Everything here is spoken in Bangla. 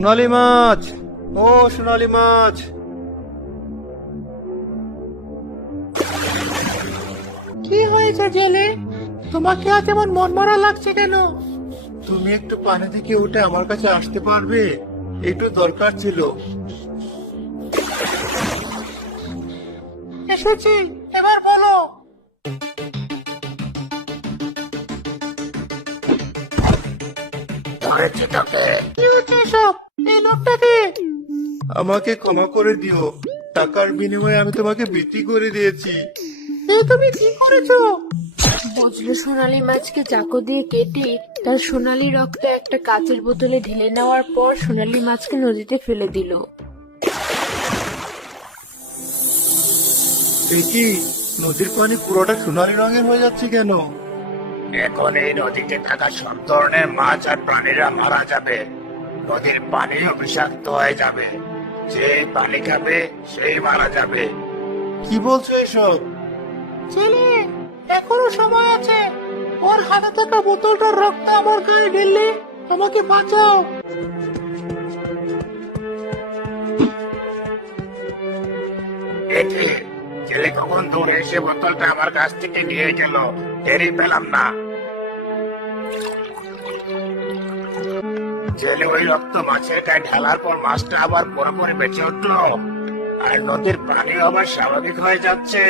সোনালি মাছ, ও সোনালি মাছ। কি হয়েছে জেলে? তোমাকে আজ এমন মনমরা লাগছে কেন? তুমি একটু পানি থেকে উঠে আমার কাছে আসতে পারবে? একটু দরকার ছিল। এসেছি, এবার বলো। ধরেছি তোকে। কি হচ্ছে এসব? এই লোকটাকে আমাকে ক্ষমা করে দিও, টাকার বিনিময়ে আমি তোমাকে বিক্রি করে দিয়েছি। তুমি কি করেছো? বজলু সোনালী মাছকে চাকু দিয়ে কেটে তার সোনালী রক্ত একটা কাচের বোতলে ঢেলে নেওয়ার পর সোনালী মাছকে নদীতে ফেলে দিল। এ কি, নদীর পানি পুরোটা সোনালী রঙের হয়ে যাচ্ছে কেন? এখন এই নদীতে থাকা সব ধরনের মাছ আর প্রাণীরা মারা যাবে। নদীর পানিও বিষাক্ত হয়ে যাবে। যে পানি খাবে সেই মারা যাবে। কি বলছো এসব? ছেলে, এখনো সময় আছে। ওর হাতে থাকা বোতলটার রক্ত আমার গায়ে ঢেললে আমাকে বাঁচাও। এটি ছেলে কখন দূরে এসে বোতলটা আমার কাছ থেকে নিয়ে গেল, টেরই পেলাম না। জেলে ওই রক্ত মাছের গায়ে ঢালার পর মাছটা আবার পুরোপুরি বেঁচে উঠলো, আর নদীর পানিও আবার স্বাভাবিক হয়ে যাচ্ছে।